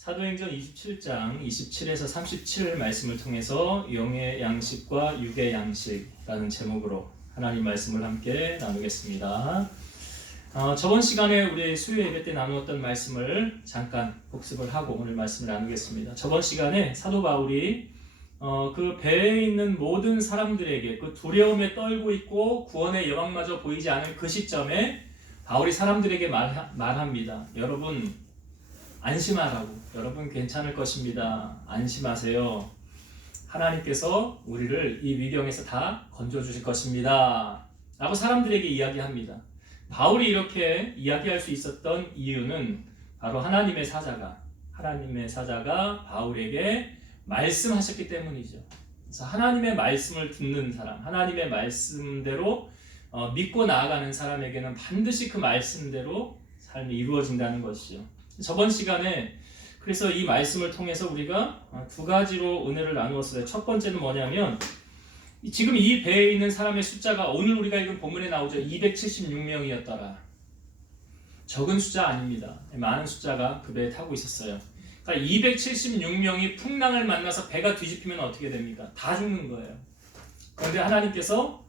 사도행전 27장 27에서 37 말씀을 통해서 영의 양식과 육의 양식이라는 제목으로 하나님 말씀을 함께 나누겠습니다. 저번 시간에 우리 수요 예배 때 나누었던 말씀을 잠깐 복습을 하고 오늘 말씀을 나누겠습니다. 저번 시간에 사도 바울이 그 배에 있는 모든 사람들에게 그 두려움에 떨고 있고 구원의 여망마저 보이지 않은 그 시점에 바울이 사람들에게 말합니다. 여러분 안심하라고. 여러분 괜찮을 것입니다. 안심하세요. 하나님께서 우리를 이 위경에서 다 건져주실 것입니다. 라고 사람들에게 이야기합니다. 바울이 이렇게 이야기할 수 있었던 이유는 바로 하나님의 사자가 바울에게 말씀하셨기 때문이죠. 그래서 하나님의 말씀을 듣는 사람, 하나님의 말씀대로 믿고 나아가는 사람에게는 반드시 그 말씀대로 삶이 이루어진다는 것이죠. 저번 시간에 그래서 이 말씀을 통해서 우리가 두 가지로 은혜를 나누었어요. 첫 번째는 뭐냐면 지금 이 배에 있는 사람의 숫자가 오늘 우리가 읽은 본문에 나오죠. 276명이었더라. 적은 숫자 아닙니다. 많은 숫자가 그 배에 타고 있었어요. 그러니까 276명이 풍랑을 만나서 배가 뒤집히면 어떻게 됩니까? 다 죽는 거예요. 그런데 하나님께서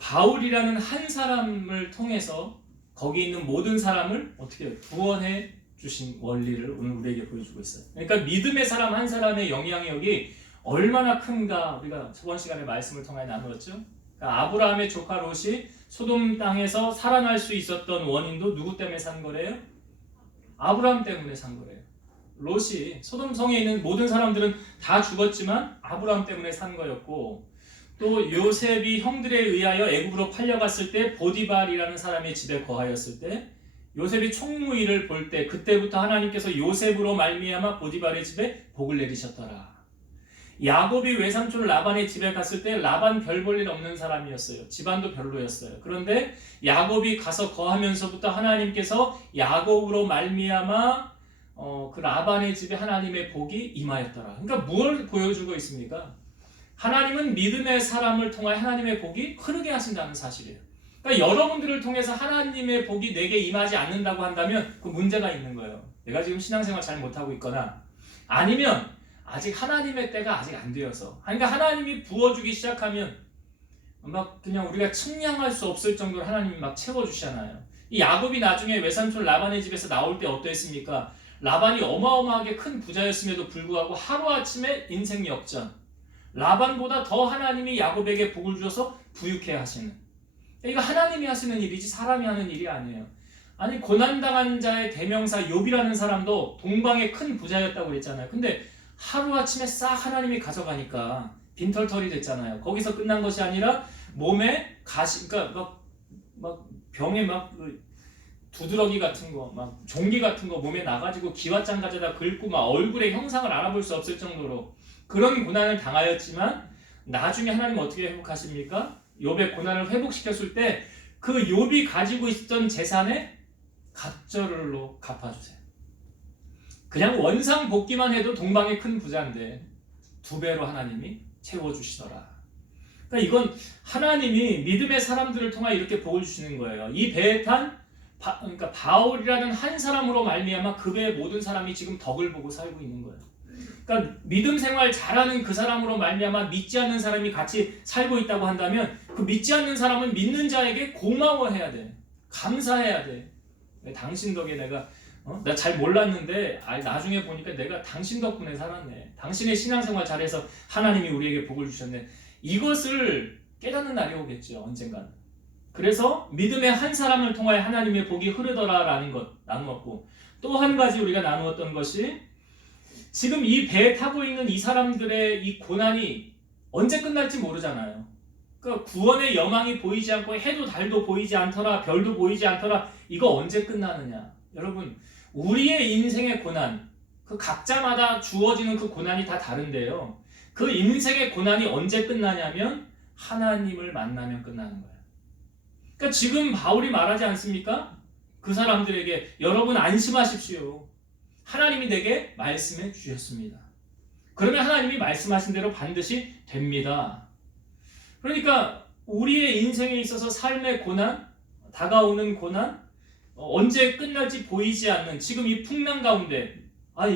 바울이라는 한 사람을 통해서 거기 있는 모든 사람을 어떻게 구원해 주신 원리를 오늘 우리에게 보여주고 있어요. 그러니까 믿음의 사람 한 사람의 영향력이 얼마나 큰가 우리가 저번 시간에 말씀을 통해 나누었죠. 그러니까 아브라함의 조카 롯이 소돔 땅에서 살아날 수 있었던 원인도 누구 때문에 산 거래요? 아브라함 때문에 산 거래요. 롯이 소돔 성에 있는 모든 사람들은 다 죽었지만 아브라함 때문에 산 거였고, 또 요셉이 형들에 의하여 애굽으로 팔려갔을 때 보디발이라는 사람의 집에 거하였을 때 요셉이 총무일을 볼 때 그때부터 하나님께서 요셉으로 말미암아 보디발의 집에 복을 내리셨더라. 야곱이 외삼촌 라반의 집에 갔을 때 라반 별 볼 일 없는 사람이었어요. 집안도 별로였어요. 그런데 야곱이 가서 거하면서부터 하나님께서 야곱으로 말미암아 그 라반의 집에 하나님의 복이 임하였더라. 그러니까 무엇을 보여주고 있습니까? 하나님은 믿음의 사람을 통해 하나님의 복이 흐르게 하신다는 사실이에요. 그러니까 여러분들을 통해서 하나님의 복이 내게 임하지 않는다고 한다면 그 문제가 있는 거예요. 내가 지금 신앙생활 잘 못하고 있거나 아니면 아직 하나님의 때가 아직 안 되어서, 그러니까 하나님이 부어주기 시작하면 막 그냥 우리가 측량할 수 없을 정도로 하나님이 막 채워주시잖아요. 이 야곱이 나중에 외삼촌 라반의 집에서 나올 때 어떠했습니까? 라반이 어마어마하게 큰 부자였음에도 불구하고 하루아침에 인생 역전, 라반보다 더 하나님이 야곱에게 복을 주셔서 부유케 하시는, 이거 하나님이 하시는 일이지 사람이 하는 일이 아니에요. 아니 고난당한 자의 대명사 욥이라는 사람도 동방의 큰 부자였다고 그랬잖아요. 근데 하루아침에 싹 하나님이 가져가니까 빈털털이 됐잖아요. 거기서 끝난 것이 아니라 몸에 가시, 그러니까 막 병에 막 두드러기 같은 거, 막 종기 같은 거 몸에 나가지고 기왓장 가져다 긁고 막 얼굴의 형상을 알아볼 수 없을 정도로 그런 고난을 당하였지만 나중에 하나님 어떻게 회복하십니까? 욥의 고난을 회복시켰을 때 그 욥이 가지고 있었던 재산에 갑절로 갚아주세요. 그냥 원상 복귀만 해도 동방의 큰 부자인데 2배로 하나님이 채워주시더라. 그러니까 이건 하나님이 믿음의 사람들을 통해 이렇게 복을 주시는 거예요. 이 배에 탄 그러니까 바울이라는 한 사람으로 말미암아 그 배의 모든 사람이 지금 덕을 보고 살고 있는 거예요. 그러니까 믿음 생활 잘하는 그 사람으로 말미암아 믿지 않는 사람이 같이 살고 있다고 한다면 그 믿지 않는 사람은 믿는 자에게 고마워해야 돼. 감사해야 돼. 당신 덕에 내가 나 잘 몰랐는데 나중에 보니까 내가 당신 덕분에 살았네. 당신의 신앙생활 잘해서 하나님이 우리에게 복을 주셨네. 이것을 깨닫는 날이 오겠죠. 언젠가는. 그래서 믿음의 한 사람을 통하여 하나님의 복이 흐르더라라는 것 나누었고, 또 한 가지 우리가 나누었던 것이 지금 이 배에 타고 있는 이 사람들의 이 고난이 언제 끝날지 모르잖아요. 그러니까 구원의 여망이 보이지 않고 해도 달도 보이지 않더라, 별도 보이지 않더라, 이거 언제 끝나느냐. 여러분, 우리의 인생의 고난, 그 각자마다 주어지는 그 고난이 다 다른데요. 그 인생의 고난이 언제 끝나냐면 하나님을 만나면 끝나는 거예요. 그러니까 지금 바울이 말하지 않습니까? 그 사람들에게 여러분 안심하십시오. 하나님이 내게 말씀해 주셨습니다. 그러면 하나님이 말씀하신 대로 반드시 됩니다. 그러니까 우리의 인생에 있어서 삶의 고난, 다가오는 고난, 언제 끝날지 보이지 않는 지금 이 풍랑 가운데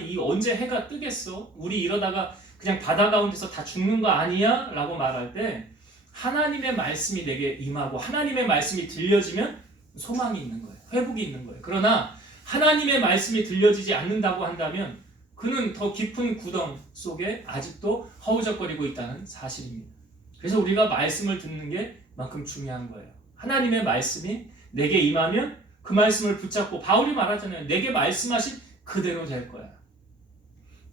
이 언제 해가 뜨겠어? 우리 이러다가 그냥 바다 가운데서 다 죽는 거 아니야? 라고 말할 때 하나님의 말씀이 내게 임하고 하나님의 말씀이 들려지면 소망이 있는 거예요. 회복이 있는 거예요. 그러나 하나님의 말씀이 들려지지 않는다고 한다면 그는 더 깊은 구덩 속에 아직도 허우적거리고 있다는 사실입니다. 그래서 우리가 말씀을 듣는 게 만큼 중요한 거예요. 하나님의 말씀이 내게 임하면 그 말씀을 붙잡고, 바울이 말하잖아요. 내게 말씀하신 그대로 될 거야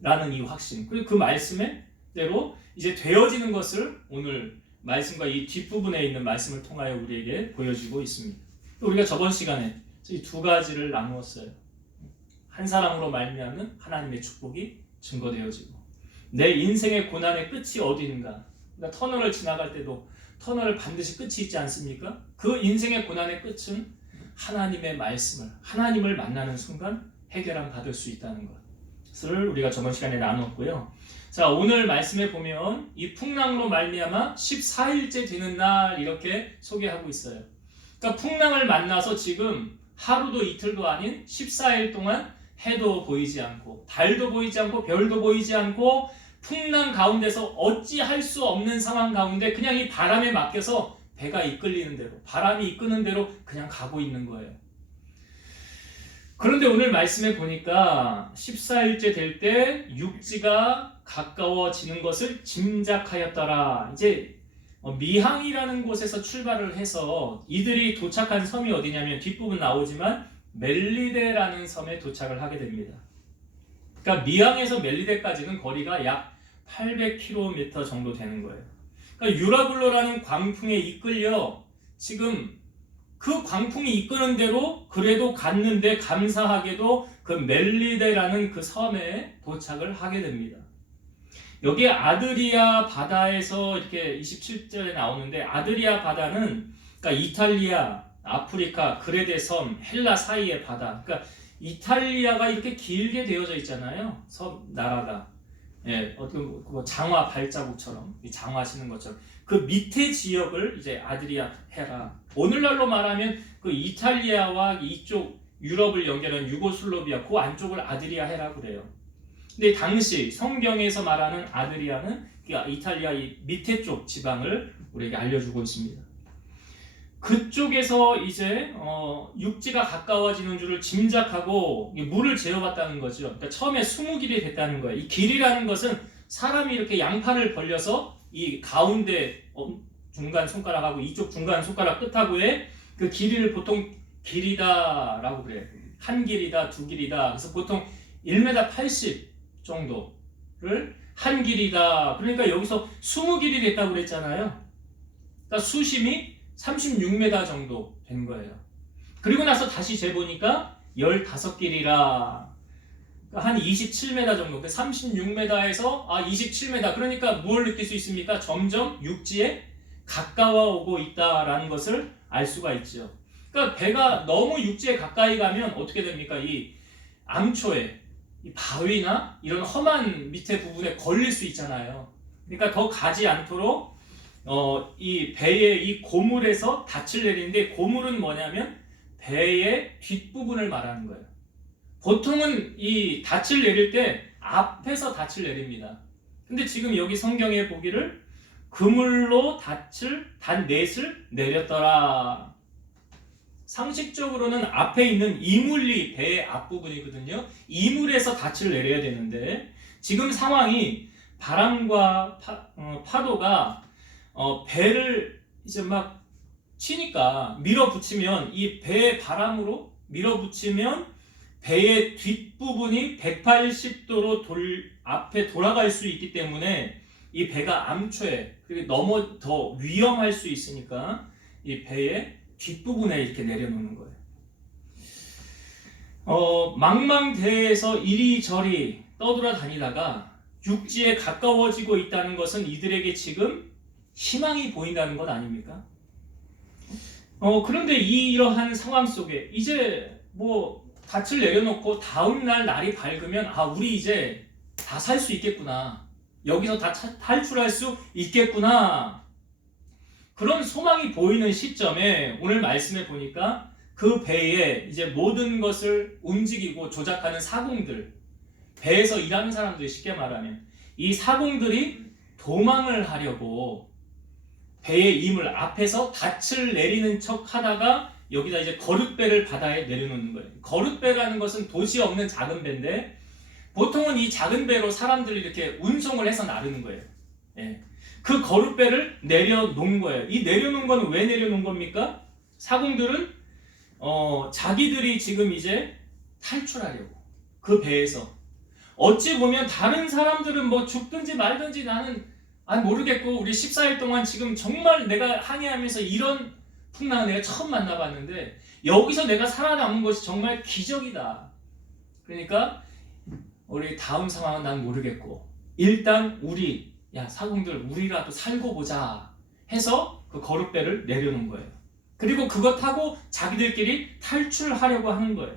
라는 이 확신, 그리고 그 말씀대로 이제 되어지는 것을 오늘 말씀과 이 뒷부분에 있는 말씀을 통하여 우리에게 보여주고 있습니다. 우리가 저번 시간에 이 두 가지를 나누었어요. 한 사람으로 말미암는 하나님의 축복이 증거되어지고, 내 인생의 고난의 끝이 어디 있는가. 그러니까 터널을 지나갈 때도 터널을 반드시 끝이 있지 않습니까? 그 인생의 고난의 끝은 하나님의 말씀을, 하나님을 만나는 순간 해결함 받을 수 있다는 것을 우리가 저번 시간에 나눴고요. 자, 오늘 말씀에 보면 이 풍랑으로 말미암아 14일째 되는 날 이렇게 소개하고 있어요. 그러니까 풍랑을 만나서 지금 하루도 이틀도 아닌 14일 동안 해도 보이지 않고 달도 보이지 않고 별도 보이지 않고 풍랑 가운데서 어찌할 수 없는 상황 가운데 그냥 이 바람에 맡겨서 배가 이끌리는 대로, 바람이 이끄는 대로 그냥 가고 있는 거예요. 그런데 오늘 말씀에 보니까 14일째 될 때 육지가 가까워지는 것을 짐작하였더라. 이제 미항이라는 곳에서 출발을 해서 이들이 도착한 섬이 어디냐면 뒷부분 나오지만 멜리데라는 섬에 도착을 하게 됩니다. 그러니까 미항에서 멜리데까지는 거리가 약 800km 정도 되는 거예요. 그러니까 유라굴로라는 광풍에 이끌려 지금 그 광풍이 이끄는 대로 그래도 갔는데 감사하게도 그 멜리데라는 그 섬에 도착을 하게 됩니다. 여기 아드리아 바다에서 이렇게 27절에 나오는데, 아드리아 바다는 그러니까 이탈리아, 아프리카, 그레데 섬, 헬라 사이의 바다. 그러니까 이탈리아가 이렇게 길게 되어져 있잖아요. 섬 나라가. 예, 장화 발자국처럼, 장화 신는 것처럼 그 밑에 지역을 이제 아드리아 해라. 오늘날로 말하면 그 이탈리아와 이쪽 유럽을 연결하는 유고슬라비아 그 안쪽을 아드리아 해라고 그래요. 근데 당시 성경에서 말하는 아드리아는 이탈리아 이 밑에 쪽 지방을 우리에게 알려주고 있습니다. 그쪽에서 이제 육지가 가까워지는 줄을 짐작하고 물을 재어봤다는 거죠. 그러니까 처음에 20길이 됐다는 거예요. 이 길이라는 것은 사람이 이렇게 양팔을 벌려서 이 가운데 중간 손가락하고 이쪽 중간 손가락 끝하고의 그 길이를 보통 길이다라고 그래요. 한 길이다, 두 길이다. 그래서 보통 1m 80 정도를 한 길이다. 그러니까 여기서 20길이 됐다고 그랬잖아요. 그러니까 수심이 36m 정도 된 거예요. 그리고 나서 다시 재보니까 15길이라 한 27m 정도, 36m에서 27m. 그러니까 뭘 느낄 수 있습니까? 점점 육지에 가까워 오고 있다라는 것을 알 수가 있죠. 그러니까 배가 너무 육지에 가까이 가면 어떻게 됩니까? 이 암초에 이 바위나 이런 험한 밑에 부분에 걸릴 수 있잖아요. 그러니까 더 가지 않도록 이 배의 이 고물에서 닻을 내리는데, 고물은 뭐냐면 배의 뒷부분을 말하는 거예요. 보통은 이 닻을 내릴 때 앞에서 닻을 내립니다. 근데 지금 여기 성경에 보기를 그물로 닷넷을 내렸더라. 상식적으로는 앞에 있는 이물이 배의 앞부분이거든요. 이물에서 닻을 내려야 되는데 지금 상황이 바람과 파도가 배를 이제 막 치니까 밀어붙이면, 이 배의 바람으로 밀어붙이면 배의 뒷부분이 180도로 앞에 돌아갈 수 있기 때문에 이 배가 암초에 그리고 더 위험할 수 있으니까 이 배의 뒷부분에 이렇게 내려놓는 거예요. 망망대해에서 이리저리 떠돌아다니다가 육지에 가까워지고 있다는 것은 이들에게 지금 희망이 보인다는 것 아닙니까? 그런데 이러한 상황 속에 이제 닻을 내려놓고 다음날 날이 밝으면 우리 이제 다 살 수 있겠구나. 여기서 다 탈출할 수 있겠구나. 그런 소망이 보이는 시점에 오늘 말씀에 보니까 그 배에 이제 모든 것을 움직이고 조작하는 사공들, 배에서 일하는 사람들이 쉽게 말하면 이 사공들이 도망을 하려고 배의 임을 앞에서 닻을 내리는 척 하다가 여기다 이제 거룻배를 바다에 내려놓는 거예요. 거룻배라는 것은 돛이 없는 작은 배인데 보통은 이 작은 배로 사람들이 이렇게 운송을 해서 나르는 거예요. 예. 그 거룻배를 내려놓은 거예요. 이 내려놓은 건 왜 내려놓은 겁니까? 사공들은 자기들이 지금 이제 탈출하려고 그 배에서 어찌 보면 다른 사람들은 뭐 죽든지 말든지 나는 모르겠고 우리 14일 동안 지금 정말 내가 항해하면서 이런 풍랑을 내가 처음 만나봤는데 여기서 내가 살아남은 것이 정말 기적이다. 그러니까 우리 다음 상황은 난 모르겠고 일단 사공들 우리라도 살고 보자 해서 그 거룻배를 내려놓은 거예요. 그리고 그거 타고 자기들끼리 탈출하려고 하는 거예요.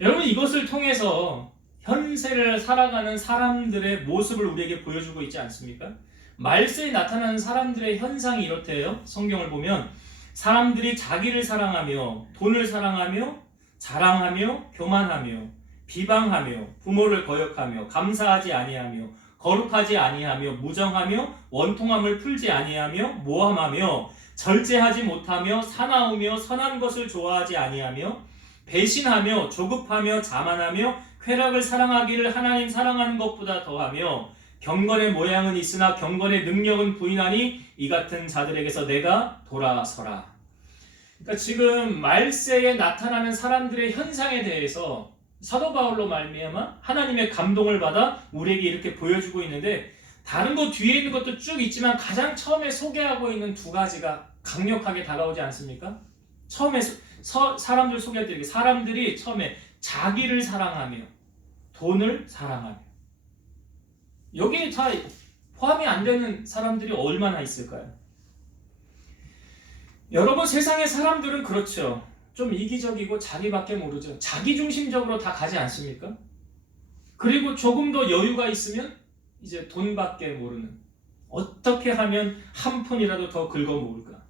여러분 이것을 통해서 현세를 살아가는 사람들의 모습을 우리에게 보여주고 있지 않습니까? 말세에 나타나는 사람들의 현상이 이렇대요. 성경을 보면 사람들이 자기를 사랑하며 돈을 사랑하며 자랑하며 교만하며 비방하며 부모를 거역하며 감사하지 아니하며 거룩하지 아니하며 무정하며 원통함을 풀지 아니하며 모함하며 절제하지 못하며 사나우며 선한 것을 좋아하지 아니하며 배신하며 조급하며 자만하며 쾌락을 사랑하기를 하나님 사랑하는 것보다 더하며 경건의 모양은 있으나 경건의 능력은 부인하니 이 같은 자들에게서 내가 돌아서라. 그러니까 지금 말세에 나타나는 사람들의 현상에 대해서 사도 바울로 말미암아 하나님의 감동을 받아 우리에게 이렇게 보여주고 있는데 다른 거 뒤에 있는 것도 쭉 있지만 가장 처음에 소개하고 있는 두 가지가 강력하게 다가오지 않습니까? 처음에 사람들 소개해드리게 사람들이 처음에 자기를 사랑하며 돈을 사랑하며 여기에 다 포함이 안 되는 사람들이 얼마나 있을까요? 여러분 세상의 사람들은 그렇죠. 좀 이기적이고 자기밖에 모르죠. 자기중심적으로 다 가지 않습니까? 그리고 조금 더 여유가 있으면 이제 돈밖에 모르는 어떻게 하면 한 푼이라도 더 긁어 모을까?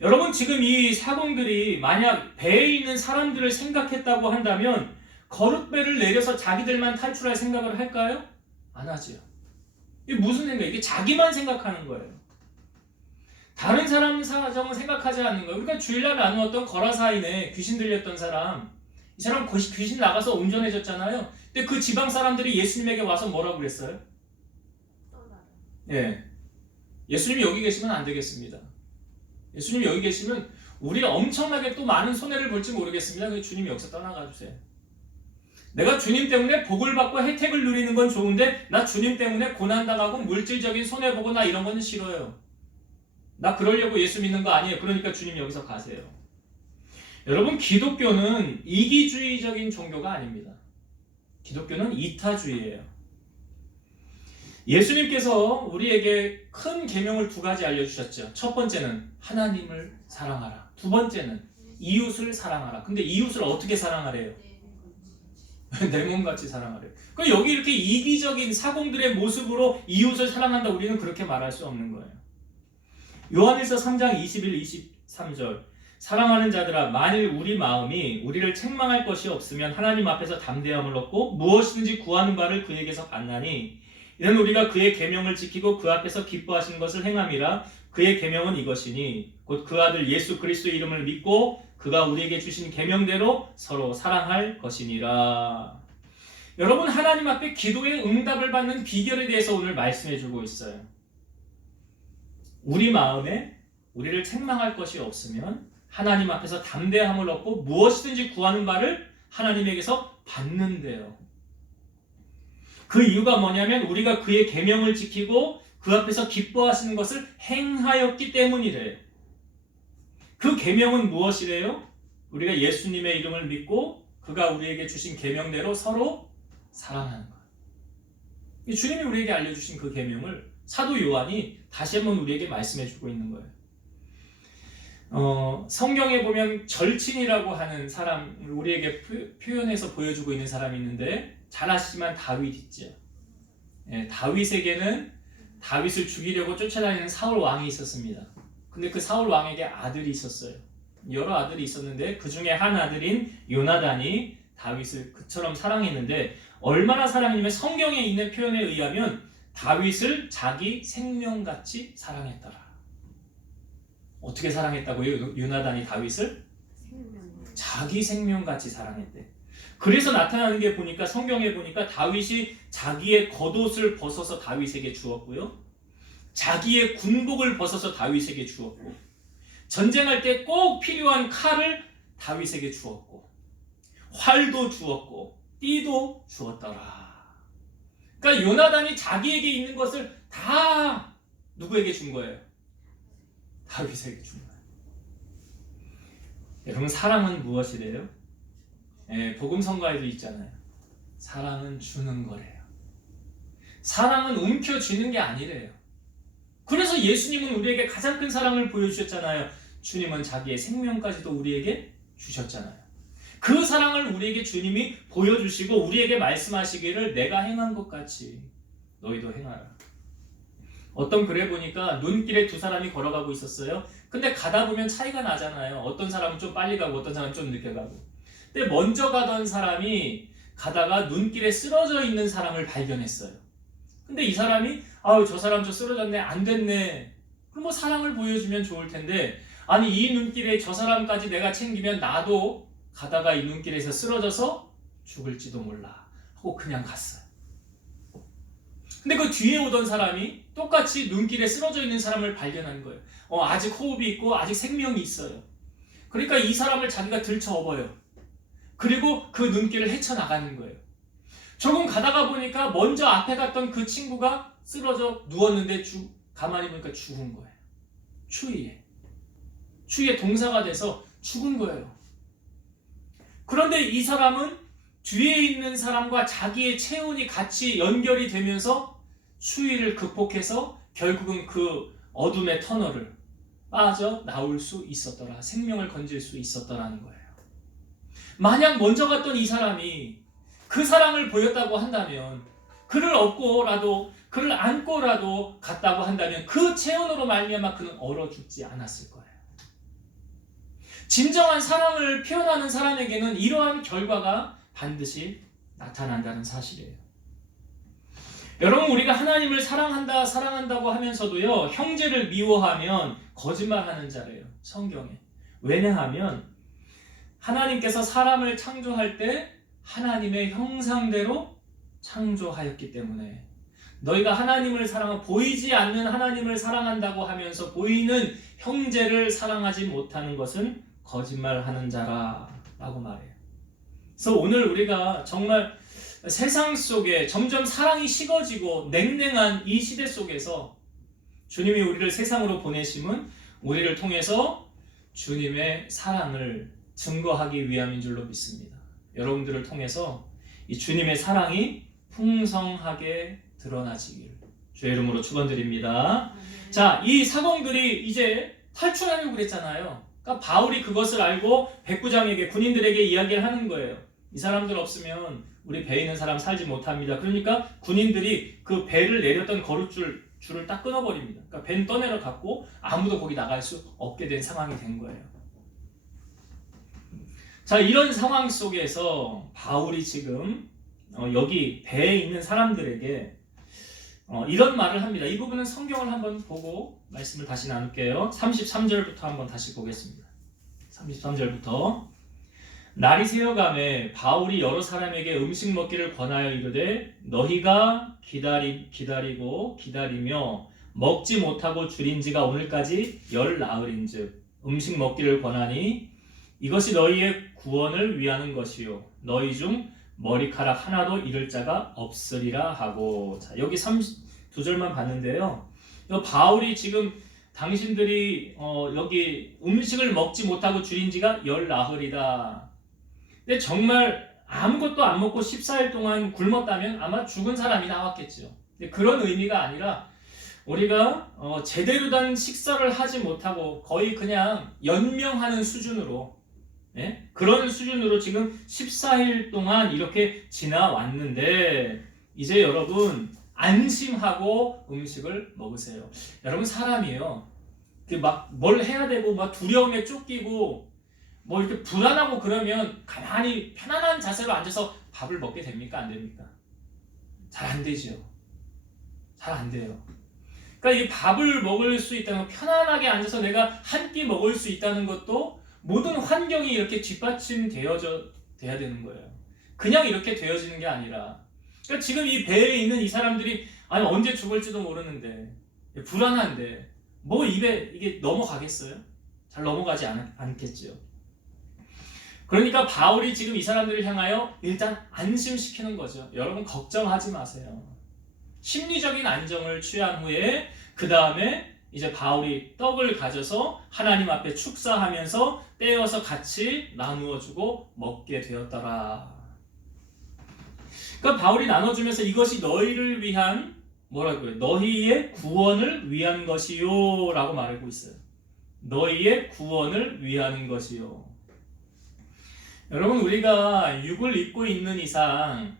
여러분 지금 이 사공들이 만약 배에 있는 사람들을 생각했다고 한다면 거룻배를 내려서 자기들만 탈출할 생각을 할까요? 안 하죠. 이게 무슨 생각이에요? 이게 자기만 생각하는 거예요. 다른 사람 사정은 생각하지 않는 거예요. 우리가 주일날 나누었던 거라사인에 귀신 들렸던 사람, 이 사람 귀신 나가서 온전해졌잖아요. 근데 그 지방 사람들이 예수님에게 와서 뭐라고 그랬어요? 예, 예수님이 여기 계시면 안 되겠습니다. 예수님이 여기 계시면 우리 엄청나게 또 많은 손해를 볼지 모르겠습니다. 그래서 주님이 여기서 떠나가 주세요. 내가 주님 때문에 복을 받고 혜택을 누리는 건 좋은데 나 주님 때문에 고난당하고 물질적인 손해보고 나 이런 건 싫어요. 나 그러려고 예수 믿는 거 아니에요. 그러니까 주님 여기서 가세요. 여러분 기독교는 이기주의적인 종교가 아닙니다. 기독교는 이타주의예요. 예수님께서 우리에게 큰 계명을 두 가지 알려주셨죠. 첫 번째는 하나님을 사랑하라. 두 번째는 이웃을 사랑하라. 근데 이웃을 어떻게 사랑하래요? 내 몸같이 사랑하래요. 그럼 여기 이렇게 이기적인 사공들의 모습으로 이웃을 사랑한다 우리는 그렇게 말할 수 없는 거예요. 요한일서 3장 21, 23절 사랑하는 자들아 만일 우리 마음이 우리를 책망할 것이 없으면 하나님 앞에서 담대함을 얻고 무엇이든지 구하는 바를 그에게서 받나니 이는 우리가 그의 계명을 지키고 그 앞에서 기뻐하시는 것을 행함이라. 그의 계명은 이것이니 곧 그 아들 예수 그리스도의 이름을 믿고 그가 우리에게 주신 계명대로 서로 사랑할 것이니라. 여러분 하나님 앞에 기도의 응답을 받는 비결에 대해서 오늘 말씀해주고 있어요. 우리 마음에 우리를 책망할 것이 없으면 하나님 앞에서 담대함을 얻고 무엇이든지 구하는 바를 하나님에게서 받는데요. 그 이유가 뭐냐면 우리가 그의 계명을 지키고 그 앞에서 기뻐하시는 것을 행하였기 때문이래요. 그 계명은 무엇이래요? 우리가 예수님의 이름을 믿고 그가 우리에게 주신 계명대로 서로 사랑하는 것. 주님이 우리에게 알려주신 그 계명을 사도 요한이 다시 한번 우리에게 말씀해주고 있는 거예요. 성경에 보면 절친이라고 하는 사람을 우리에게 표현해서 보여주고 있는 사람이 있는데 잘 아시지만 다윗 있죠. 예, 다윗에게는 다윗을 죽이려고 쫓아다니는 사울 왕이 있었습니다. 근데 그 사울 왕에게 아들이 있었어요. 여러 아들이 있었는데 그 중에 한 아들인 요나단이 다윗을 그처럼 사랑했는데 얼마나 사랑했냐면 성경에 있는 표현에 의하면 다윗을 자기 생명같이 사랑했더라. 어떻게 사랑했다고요? 요나단이 다윗을? 자기 생명같이 사랑했대. 그래서 나타나는 게 보니까 성경에 보니까 다윗이 자기의 겉옷을 벗어서 다윗에게 주었고요. 자기의 군복을 벗어서 다윗에게 주었고 전쟁할 때 꼭 필요한 칼을 다윗에게 주었고 활도 주었고 띠도 주었더라. 그러니까 요나단이 자기에게 있는 것을 다 누구에게 준 거예요? 다윗에게 준 거예요. 여러분 사랑은 무엇이래요? 복음성가에도 있잖아요. 사랑은 주는 거래요. 사랑은 움켜쥐는 게 아니래요. 그래서 예수님은 우리에게 가장 큰 사랑을 보여주셨잖아요. 주님은 자기의 생명까지도 우리에게 주셨잖아요. 그 사랑을 우리에게 주님이 보여주시고 우리에게 말씀하시기를 내가 행한 것 같이 너희도 행하라. 어떤 글에 보니까 눈길에 두 사람이 걸어가고 있었어요. 근데 가다 보면 차이가 나잖아요. 어떤 사람은 좀 빨리 가고 어떤 사람은 좀 늦게 가고. 근데 먼저 가던 사람이 가다가 눈길에 쓰러져 있는 사람을 발견했어요. 근데 이 사람이 저 사람 저 쓰러졌네, 안 됐네. 그럼 뭐 사랑을 보여주면 좋을 텐데 아니 이 눈길에 저 사람까지 내가 챙기면 나도 가다가 이 눈길에서 쓰러져서 죽을지도 몰라 하고 그냥 갔어요. 근데 그 뒤에 오던 사람이 똑같이 눈길에 쓰러져 있는 사람을 발견한 거예요. 아직 호흡이 있고 아직 생명이 있어요. 그러니까 이 사람을 자기가 들쳐업어요. 그리고 그 눈길을 헤쳐나가는 거예요. 조금 가다가 보니까 먼저 앞에 갔던 그 친구가 쓰러져 누웠는데 가만히 보니까 죽은 거예요. 추위에 동사가 돼서 죽은 거예요. 그런데 이 사람은 뒤에 있는 사람과 자기의 체온이 같이 연결이 되면서 추위를 극복해서 결국은 그 어둠의 터널을 빠져나올 수 있었더라. 생명을 건질 수 있었더라는 거예요. 만약 먼저 갔던 이 사람이 그 사랑을 보였다고 한다면 그를 업고라도 그를 안고라도 갔다고 한다면 그 체온으로 말미암아 그는 얼어 죽지 않았을 거예요. 진정한 사랑을 표현하는 사람에게는 이러한 결과가 반드시 나타난다는 사실이에요. 여러분 우리가 하나님을 사랑한다고 하면서도요 형제를 미워하면 거짓말하는 자래요. 성경에. 왜냐하면 하나님께서 사람을 창조할 때 하나님의 형상대로 창조하였기 때문에 너희가 하나님을 보이지 않는 하나님을 사랑한다고 하면서 보이는 형제를 사랑하지 못하는 것은 거짓말하는 자라라고 말해요. 그래서 오늘 우리가 정말 세상 속에 점점 사랑이 식어지고 냉랭한 이 시대 속에서 주님이 우리를 세상으로 보내심은 우리를 통해서 주님의 사랑을 증거하기 위함인 줄로 믿습니다. 여러분들을 통해서 이 주님의 사랑이 풍성하게 드러나지길 주의 이름으로 축원드립니다. 자, 이 사공들이 이제 탈출하려고 그랬잖아요. 그러니까 바울이 그것을 알고 백부장에게 군인들에게 이야기를 하는 거예요. 이 사람들 없으면 우리 배에 있는 사람 살지 못합니다. 그러니까 군인들이 그 배를 내렸던 거룻줄을 딱 끊어버립니다. 그러니까 배는 떠내려 갔고 아무도 거기 나갈 수 없게 된 상황이 된 거예요. 자, 이런 상황 속에서 바울이 지금 여기 배에 있는 사람들에게 이런 말을 합니다. 이 부분은 성경을 한번 보고 말씀을 다시 나눌게요. 33절부터 한번 다시 보겠습니다. 33절부터 날이 새어가매 바울이 여러 사람에게 음식 먹기를 권하여 이르되 너희가 기다리고 기다리며 먹지 못하고 줄인 지가 오늘까지 열 나흘인즉 음식 먹기를 권하니 이것이 너희의 구원을 위하는 것이요 너희 중 머리카락 하나도 잃을 자가 없으리라 하고. 자, 여기 32절만 봤는데요. 바울이 지금 당신들이 여기 음식을 먹지 못하고 줄인 지가 열 나흘이다. 근데 정말 아무것도 안 먹고 14일 동안 굶었다면 아마 죽은 사람이 나왔겠죠. 근데 그런 의미가 아니라 우리가 제대로 된 식사를 하지 못하고 거의 그냥 연명하는 수준으로 그런 수준으로 지금 14일 동안 이렇게 지나왔는데 이제 여러분 안심하고 음식을 먹으세요. 여러분 사람이요 막 뭘 해야 되고 막 두려움에 쫓기고 뭐 이렇게 불안하고 그러면 가만히 편안한 자세로 앉아서 밥을 먹게 됩니까? 안 됩니까? 잘 안 되죠. 잘 안 돼요. 그러니까 이 밥을 먹을 수 있다는 건, 편안하게 앉아서 내가 한 끼 먹을 수 있다는 것도 모든 환경이 이렇게 돼야 되는 거예요. 그냥 이렇게 되어지는 게 아니라, 그러니까 지금 이 배에 있는 이 사람들이 아니 언제 죽을지도 모르는데, 불안한데 뭐 입에 이게 넘어가겠어요? 잘 넘어가지 않겠지요. 그러니까 바울이 지금 이 사람들을 향하여 일단 안심시키는 거죠. 여러분 걱정하지 마세요. 심리적인 안정을 취한 후에 그 다음에 이제 바울이 떡을 가져서 하나님 앞에 축사하면서 떼어서 같이 나누어주고 먹게 되었더라. 그러니까 바울이 나눠주면서 이것이 너희를 위한 뭐라고요? 너희의 구원을 위한 것이요 라고 말하고 있어요. 너희의 구원을 위하는 것이요. 여러분, 우리가 육을 입고 있는 이상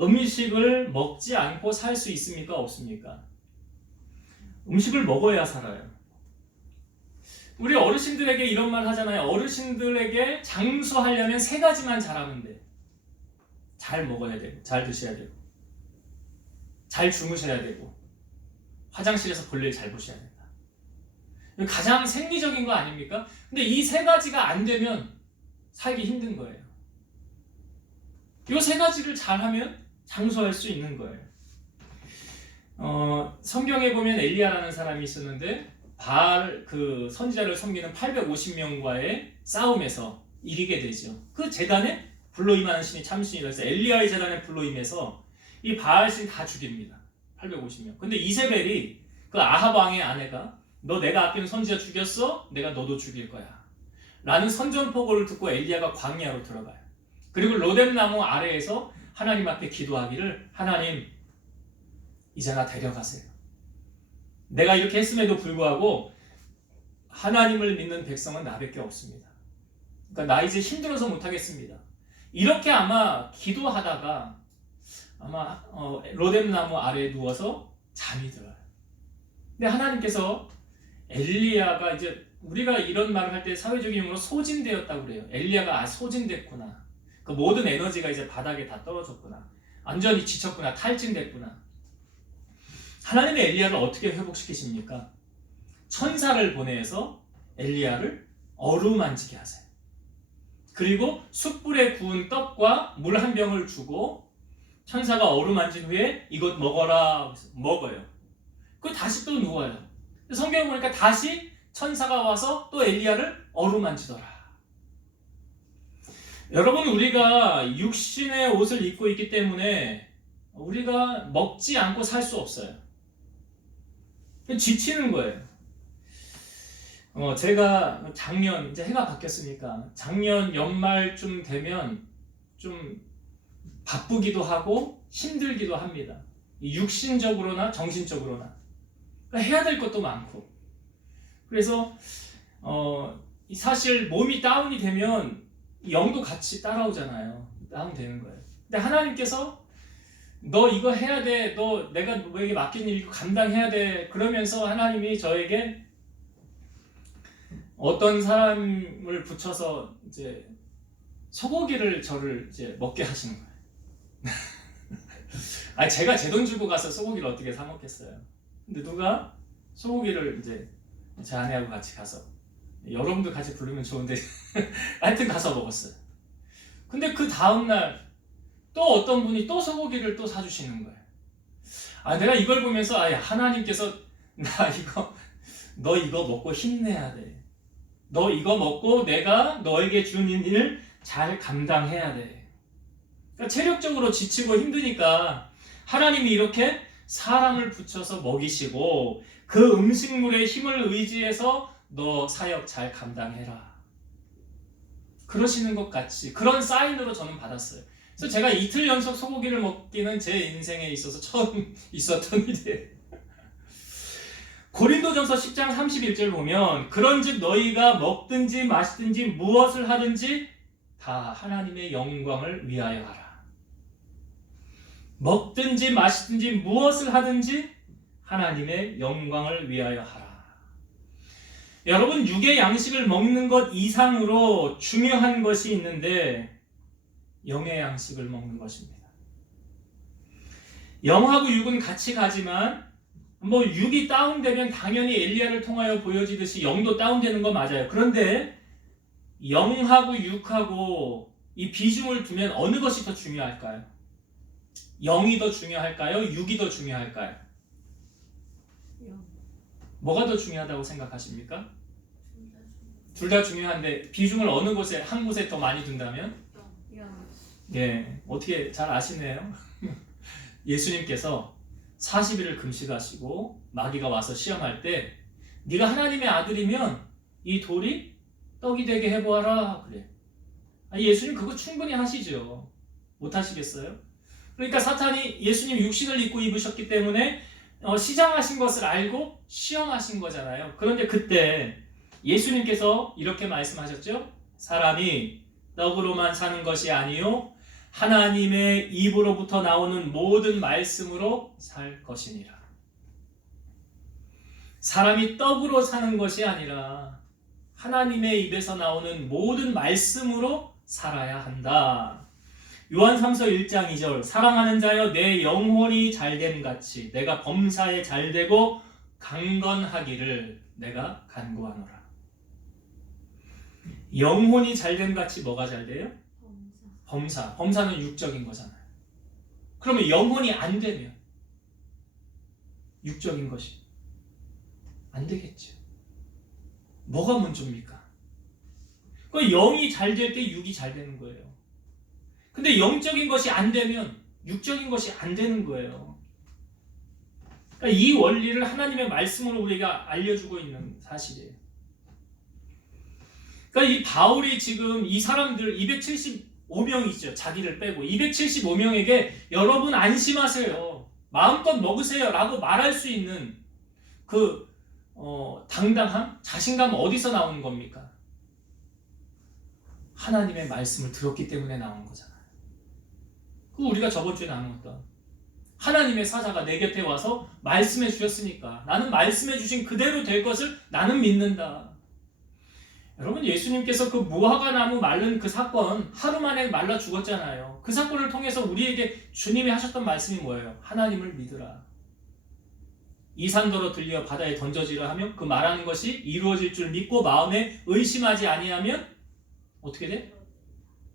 음식을 먹지 않고 살 수 있습니까? 없습니까? 음식을 먹어야 살아요. 우리 어르신들에게 이런 말 하잖아요. 어르신들에게 장수하려면 3가지만 잘하면 돼. 잘 먹어야 되고, 잘 드셔야 되고, 잘 주무셔야 되고, 화장실에서 볼일 잘 보셔야 된다. 가장 생리적인 거 아닙니까? 근데 이 3가지가 안 되면 살기 힘든 거예요. 이 3가지를 잘하면 장수할 수 있는 거예요. 성경에 보면 엘리야라는 사람이 있었는데 바알 그 선지자를 섬기는 850명과의 싸움에서 이기게 되죠. 그 재단에 불러임하는 신이 참신이라 해서 엘리야의 재단에 불러임해서 이 바알 신 다 죽입니다. 850명. 근데 이세벨이 그 아합 왕의 아내가 너 내가 아끼는 선지자 죽였어? 내가 너도 죽일 거야. 라는 선전포고를 듣고 엘리야가 광야로 들어가요. 그리고 로뎀나무 아래에서 하나님 앞에 기도하기를 하나님 이제 나 데려가세요. 내가 이렇게 했음에도 불구하고 하나님을 믿는 백성은 나밖에 없습니다. 그러니까 나 이제 힘들어서 못하겠습니다. 이렇게 아마 기도하다가 아마 로뎀나무 아래에 누워서 잠이 들어요. 근데 하나님께서 엘리야가 이제 우리가 이런 말을 할 때 사회적인 용어로 소진되었다고 그래요. 엘리야가 소진됐구나. 그 모든 에너지가 이제 바닥에 다 떨어졌구나. 완전히 지쳤구나. 탈진됐구나. 하나님의 엘리야를 어떻게 회복시키십니까? 천사를 보내서 엘리야를 어루만지게 하세요. 그리고 숯불에 구운 떡과 물 한 병을 주고 천사가 어루만진 후에 이것 먹어라. 먹어요. 그 다시 또 누워요. 성경을 보니까 다시 천사가 와서 또 엘리야를 어루만지더라. 여러분, 우리가 육신의 옷을 입고 있기 때문에 우리가 먹지 않고 살 수 없어요. 지치는 거예요. 제가 작년, 이제 해가 바뀌었으니까 작년 연말쯤 되면 좀 바쁘기도 하고 힘들기도 합니다. 육신적으로나 정신적으로나. 그러니까 해야 될 것도 많고. 그래서 사실 몸이 다운이 되면 영도 같이 따라오잖아요. 다운되는 거예요. 근데 하나님께서 너 이거 해야 돼. 너 내가 너에게 맡긴 일 이거 감당해야 돼. 그러면서 하나님이 저에게 어떤 사람을 붙여서 이제 소고기를 저를 이제 먹게 하시는 거예요. 아니 제가 제 돈 주고 가서 소고기를 어떻게 사 먹겠어요. 근데 누가 소고기를 이제 제 아내하고 같이 가서 여러분도 같이 부르면 좋은데 하여튼 가서 먹었어요. 근데 그 다음날 또 어떤 분이 또 소고기를 또 사주시는 거예요. 내가 이걸 보면서 하나님께서 너 이거 먹고 힘내야 돼. 너 이거 먹고 내가 너에게 주는 일 잘 감당해야 돼. 그러니까 체력적으로 지치고 힘드니까 하나님이 이렇게 사람을 붙여서 먹이시고 그 음식물의 힘을 의지해서 너 사역 잘 감당해라. 그러시는 것 같이 그런 사인으로 저는 받았어요. 그래서 제가 이틀 연속 소고기를 먹기는 제 인생에 있어서 처음 있었던 일이에요. 고린도전서 10장 31절 보면 그런즉 너희가 먹든지 마시든지 무엇을 하든지 다 하나님의 영광을 위하여 하라. 먹든지 마시든지 무엇을 하든지 하나님의 영광을 위하여 하라. 여러분, 육의 양식을 먹는 것 이상으로 중요한 것이 있는데 영의 양식을 먹는 것입니다. 영하고 육은 같이 가지만 뭐 육이 다운되면 당연히 엘리야를 통하여 보여지듯이 영도 다운되는 거 맞아요. 그런데 영하고 육하고 이 비중을 두면 어느 것이 더 중요할까요? 영이 더 중요할까요? 육이 더 중요할까요? 뭐가 더 중요하다고 생각하십니까? 둘 다 중요한데 비중을 어느 곳에, 한 곳에 더 많이 둔다면? 예, 어떻게 잘 아시네요. 예수님께서 40일을 금식하시고 마귀가 와서 시험할 때 네가 하나님의 아들이면 이 돌이 떡이 되게 해보아라 그래. 예수님 그거 충분히 하시죠. 못 하시겠어요? 그러니까 사탄이 예수님 육신을 입고 입으셨기 때문에 시장하신 것을 알고 시험하신 거잖아요. 그런데 그때 예수님께서 이렇게 말씀하셨죠. 사람이 떡으로만 사는 것이 아니요 하나님의 입으로부터 나오는 모든 말씀으로 살 것이니라. 사람이 떡으로 사는 것이 아니라 하나님의 입에서 나오는 모든 말씀으로 살아야 한다. 요한 3서 1장 2절 사랑하는 자여 내 영혼이 잘됨 같이 내가 범사에 잘되고 강건하기를 내가 간구하노라. 영혼이 잘됨 같이 뭐가 잘돼요? 범사는 육적인 거잖아요. 그러면 영혼이 안 되면 육적인 것이 안 되겠죠. 뭐가 먼저입니까? 그 영이 잘 될 때 육이 잘 되는 거예요. 근데 영적인 것이 안 되면 육적인 것이 안 되는 거예요. 그러니까 이 원리를 하나님의 말씀으로 우리가 알려주고 있는 사실이에요. 그러니까 이 바울이 지금 이 사람들 275명이죠. 자기를 빼고 275명에게 여러분 안심하세요. 마음껏 먹으세요 라고 말할 수 있는 그 당당함, 자신감 어디서 나오는 겁니까? 하나님의 말씀을 들었기 때문에 나온 거잖아요. 그 우리가 저번 주에 나눴던 하나님의 사자가 내 곁에 와서 말씀해 주셨으니까 나는 말씀해 주신 그대로 될 것을 나는 믿는다. 여러분, 예수님께서 그 무화과 나무 마른 그 사건 하루 만에 말라 죽었잖아요. 그 사건을 통해서 우리에게 주님이 하셨던 말씀이 뭐예요? 하나님을 믿으라. 이 산더러 들려 바다에 던져지라 하며 그 말하는 것이 이루어질 줄 믿고 마음에 의심하지 아니하면 어떻게 돼?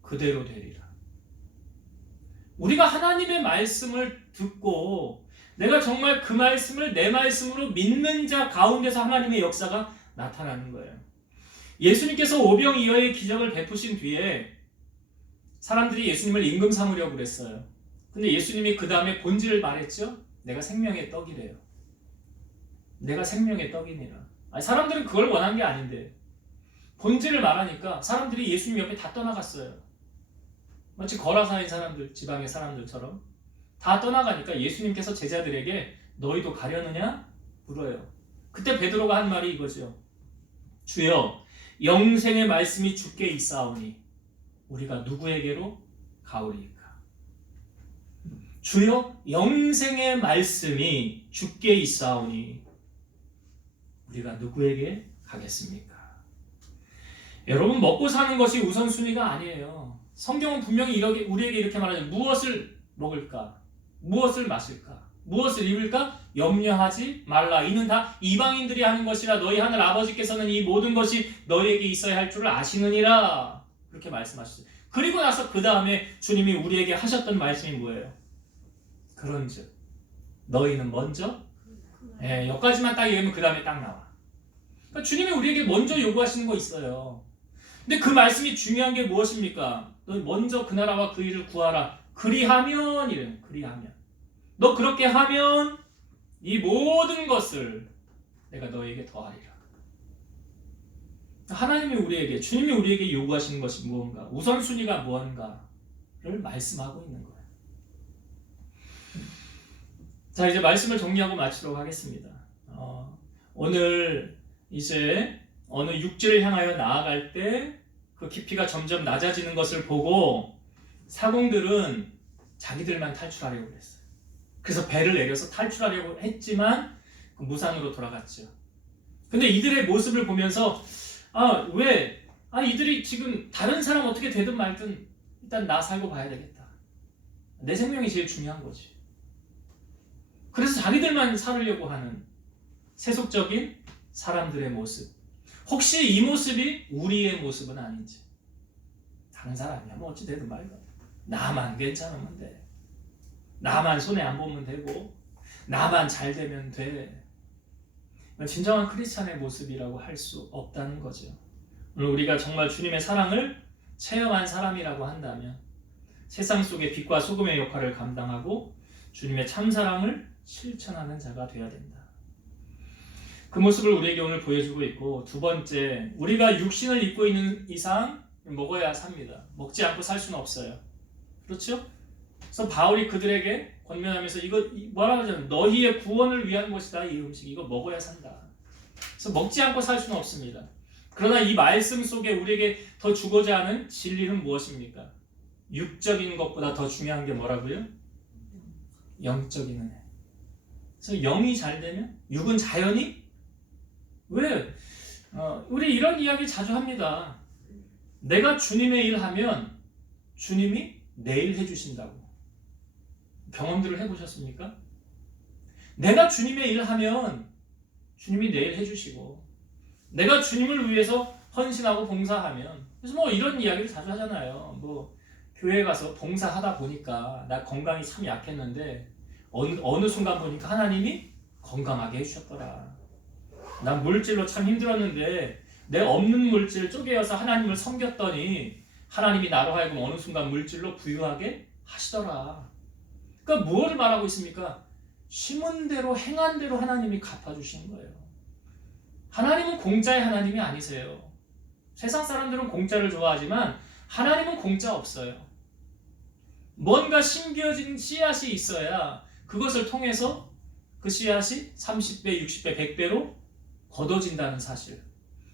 그대로 되리라. 우리가 하나님의 말씀을 듣고 내가 정말 그 말씀을 내 말씀으로 믿는 자 가운데서 하나님의 역사가 나타나는 거예요. 예수님께서 오병이어의 기적을 베푸신 뒤에 사람들이 예수님을 임금 삼으려고 그랬어요. 근데 예수님이 그 다음에 본질을 말했죠. 내가 생명의 떡이래요. 내가 생명의 떡이니라. 사람들은 그걸 원한 게 아닌데 본질을 말하니까 사람들이 예수님 옆에 다 떠나갔어요. 마치 거라사인 사람들, 지방의 사람들처럼 다 떠나가니까 예수님께서 제자들에게 너희도 가려느냐? 물어요. 그때 베드로가 한 말이 이거죠. 주여, 영생의 말씀이 주께 있사오니 우리가 누구에게로 가오리이까? 주여, 영생의 말씀이 주께 있사오니 우리가 누구에게 가겠습니까? 여러분, 먹고 사는 것이 우선순위가 아니에요. 성경은 분명히 우리에게 이렇게 말하죠. 무엇을 먹을까? 무엇을 마실까? 무엇을 입을까? 염려하지 말라. 이는 다 이방인들이 하는 것이라 너희 하늘 아버지께서는 이 모든 것이 너희에게 있어야 할 줄을 아시느니라. 그렇게 말씀하셨어요. 그리고 나서 그 다음에 주님이 우리에게 하셨던 말씀이 뭐예요? 그런즉 너희는 먼저 여기까지만 딱 얘기하면 그 다음에 딱 나와. 그러니까 주님이 우리에게 먼저 요구하시는 거 있어요. 근데 그 말씀이 중요한 게 무엇입니까? 너 먼저 그 나라와 그 일을 구하라. 그리하면 이래요. 그리하면. 너 그렇게 하면 이 모든 것을 내가 너에게 더하리라. 하나님이 우리에게, 주님이 우리에게 요구하시는 것이 무언가, 우선순위가 무언가를 말씀하고 있는 거예요. 자, 이제 말씀을 정리하고 마치도록 하겠습니다. 오늘 이제 어느 육지를 향하여 나아갈 때 그 깊이가 점점 낮아지는 것을 보고 사공들은 자기들만 탈출하려고 했어요. 그래서 배를 내려서 탈출하려고 했지만 무산으로 돌아갔죠. 근데 이들의 모습을 보면서 이들이 지금 다른 사람 어떻게 되든 말든 일단 나 살고 봐야 되겠다. 내 생명이 제일 중요한 거지. 그래서 자기들만 살으려고 하는 세속적인 사람들의 모습. 혹시 이 모습이 우리의 모습은 아닌지. 다른 사람이야 뭐 어찌 되든 말든 나만 괜찮으면 돼. 나만 손해 안 보면 되고 나만 잘 되면 돼. 진정한 크리스찬의 모습이라고 할 수 없다는 거죠. 오늘 우리가 정말 주님의 사랑을 체험한 사람이라고 한다면 세상 속의 빛과 소금의 역할을 감당하고 주님의 참사랑을 실천하는 자가 되어야 된다. 그 모습을 우리에게 오늘 보여주고 있고, 두 번째, 우리가 육신을 입고 있는 이상 먹어야 삽니다. 먹지 않고 살 수는 없어요. 그렇죠? 그래서 바울이 그들에게 권면하면서 이거 뭐라고 하잖아요. 너희의 구원을 위한 것이다. 이 음식 이거 먹어야 산다. 그래서 먹지 않고 살 수는 없습니다. 그러나 이 말씀 속에 우리에게 더 주고자 하는 진리는 무엇입니까? 육적인 것보다 더 중요한 게 뭐라고요? 영적인 은혜. 그래서 영이 잘 되면 육은 자연히 왜? 우리 이런 이야기 자주 합니다. 내가 주님의 일 하면 주님이 내 일 해주신다고. 경험들을 해보셨습니까? 내가 주님의 일 하면 주님이 내 일 해주시고, 내가 주님을 위해서 헌신하고 봉사하면, 그래서 뭐 이런 이야기를 자주 하잖아요. 뭐 교회 가서 봉사하다 보니까 나 건강이 참 약했는데 어느 순간 보니까 하나님이 건강하게 해주셨더라. 난 물질로 참 힘들었는데 내 없는 물질을 쪼개어서 하나님을 섬겼더니 하나님이 나로 하여금 어느 순간 물질로 부유하게 하시더라. 그러니까 무엇을 말하고 있습니까? 심은 대로 행한 대로 하나님이 갚아주시는 거예요. 하나님은 공짜의 하나님이 아니세요. 세상 사람들은 공짜를 좋아하지만 하나님은 공짜 없어요. 뭔가 심겨진 씨앗이 있어야 그것을 통해서 그 씨앗이 30배, 60배, 100배로 거둬진다는 사실.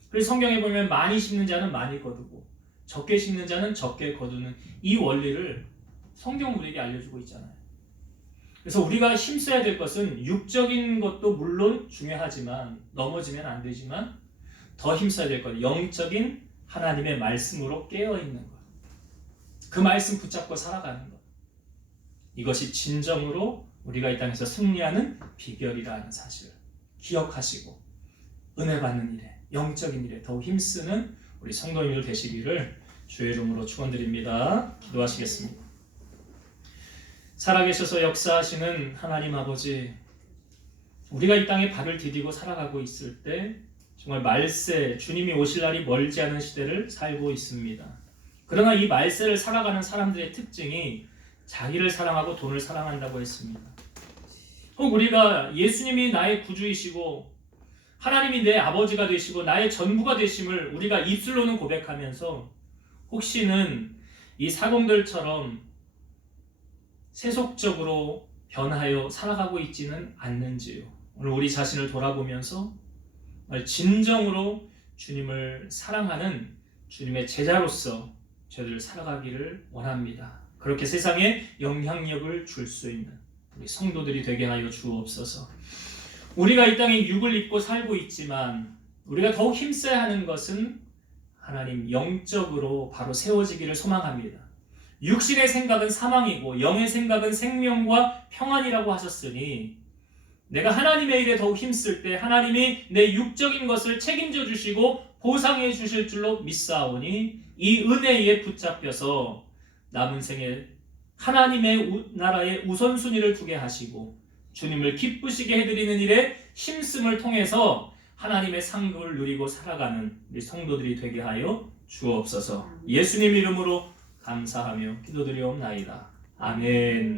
그래서 성경에 보면 많이 심는 자는 많이 거두고 적게 심는 자는 적게 거두는 이 원리를 성경 우리에게 알려주고 있잖아요. 그래서 우리가 힘써야 될 것은 육적인 것도 물론 중요하지만 넘어지면 안 되지만 더 힘써야 될 것, 영적인 하나님의 말씀으로 깨어있는 것. 그 말씀 붙잡고 살아가는 것. 이것이 진정으로 우리가 이 땅에서 승리하는 비결이라는 사실을 기억하시고 은혜 받는 일에, 영적인 일에 더욱 힘쓰는 우리 성도님들 되시기를 주의 이름으로 축원드립니다. 기도하시겠습니다. 살아계셔서 역사하시는 하나님 아버지, 우리가 이 땅에 발을 디디고 살아가고 있을 때 정말 말세, 주님이 오실 날이 멀지 않은 시대를 살고 있습니다. 그러나 이 말세를 살아가는 사람들의 특징이 자기를 사랑하고 돈을 사랑한다고 했습니다. 혹 우리가 예수님이 나의 구주이시고 하나님이 내 아버지가 되시고 나의 전부가 되심을 우리가 입술로는 고백하면서 혹시는 이 사공들처럼 세속적으로 변하여 살아가고 있지는 않는지요. 오늘 우리 자신을 돌아보면서 진정으로 주님을 사랑하는 주님의 제자로서 저희들 살아가기를 원합니다. 그렇게 세상에 영향력을 줄 수 있는 우리 성도들이 되게 하여 주옵소서. 우리가 이 땅에 육을 입고 살고 있지만 우리가 더욱 힘써야 하는 것은 하나님 영적으로 바로 세워지기를 소망합니다. 육신의 생각은 사망이고 영의 생각은 생명과 평안이라고 하셨으니 내가 하나님의 일에 더욱 힘쓸 때 하나님이 내 육적인 것을 책임져 주시고 보상해 주실 줄로 믿사오니 이 은혜에 붙잡혀서 남은 생에 하나님의 나라의 우선순위를 두게 하시고 주님을 기쁘시게 해드리는 일에 힘씀을 통해서 하나님의 상급을 누리고 살아가는 우리 성도들이 되게 하여 주옵소서. 예수님 이름으로 감사하며 기도드리옵나이다. 아멘.